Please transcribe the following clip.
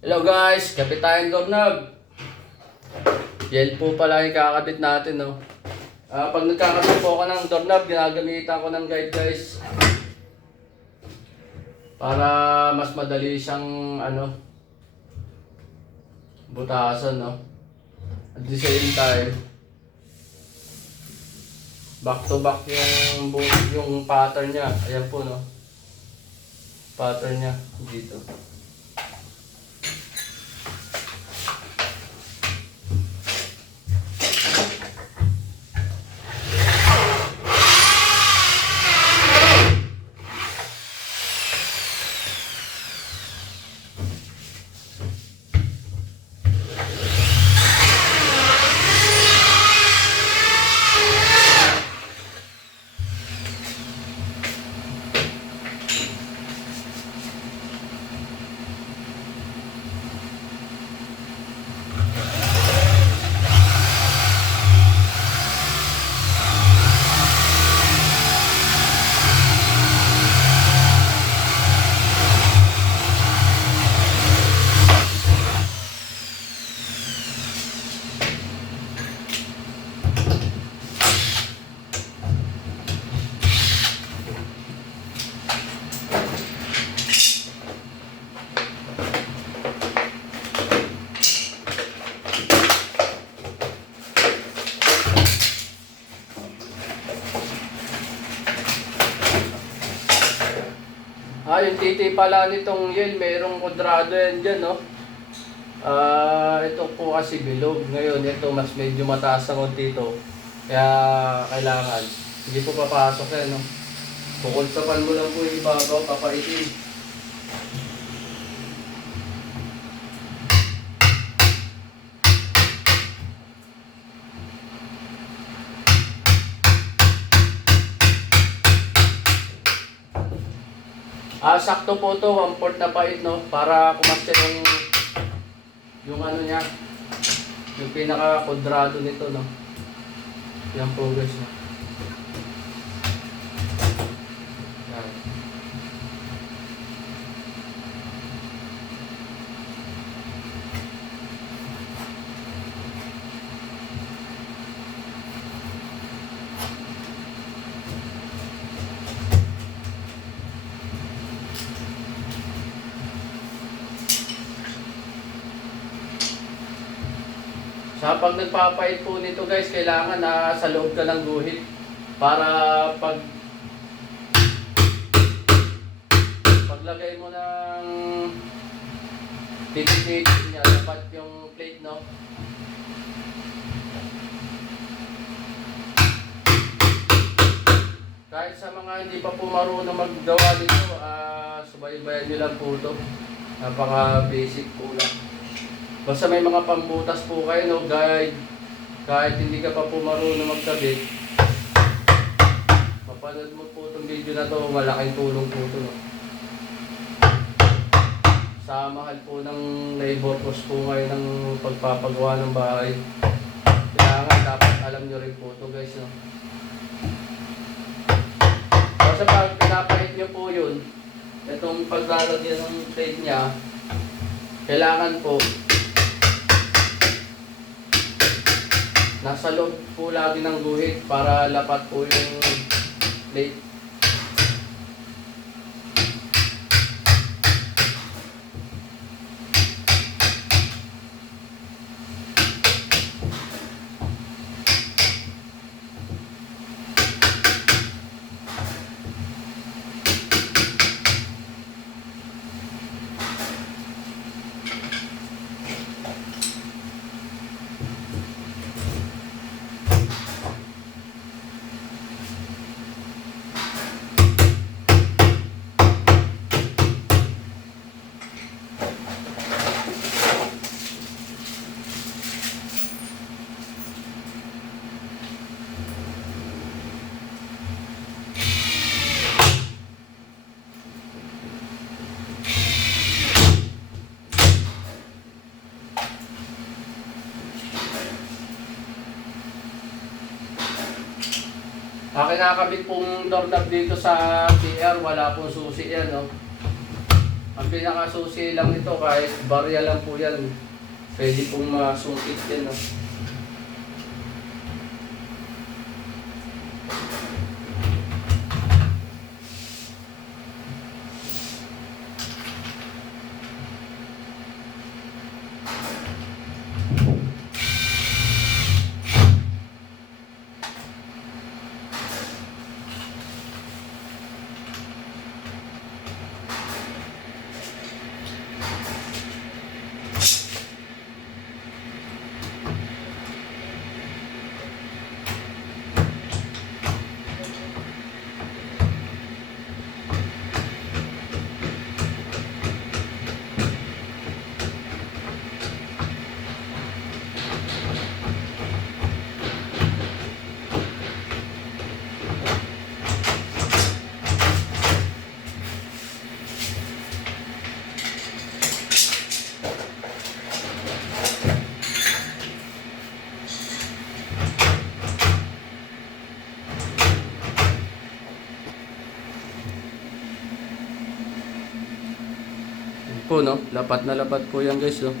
Hello guys, kapit tayong doorknob. Yan po pala yung kakabit natin, no. Pag nagkakabit po ako ng doorknob, ginagamitan ko ng guide guys. Para mas madali siyang butasan, no. At the same time, back to back yung pattern niya. Ayan po, no. Pattern niya dito. Yung titi pala nitong yun, mayroong kudrado yan dyan, no? Ito po kasi bilog. Ngayon, ito mas medyo mataas ang dito. Kaya kailangan, hindi po papasok yan, no? Kukulsapan mo lang po yung ibabaw, papaitin. Sakto po to, 1/4 na pait, no? Para kumasya yung ano niya, yung pinaka kudrado nito, no? Yan po guys, no? Yan. Sa pag nagpapait po nito guys, kailangan na sa loob ka ng guhit para paglagay mo ng titik niya, dapat yung plate, no? Kahit sa mga hindi pa po marunong maggawa nito, subaybayan nyo lang po ito. Napaka basic po lang. Basta may mga pambutas po kayo, no, guide. Kahit hindi ka pa po marunong magkabit, mapanood mo po itong video na to, malaking tulong po ito, no. Sa mahal po ng labor cost po ngayon ng pagpapagawa ng bahay, kailangan dapat alam nyo rin po ito guys, no. Basta pag pinapahit nyo po yun, itong paglalagyan ng plate nya, kailangan po nasa loob po lagi ng guhit para lapat po yung plate. Kinakabit pong doorknob dito sa CR, wala pong susi yan, no? Ang pinakasusi lang nito kahit barya lang po yan. Pwede pong masungkit yan. No? Po, no? Lapat na lapat po yan guys, no?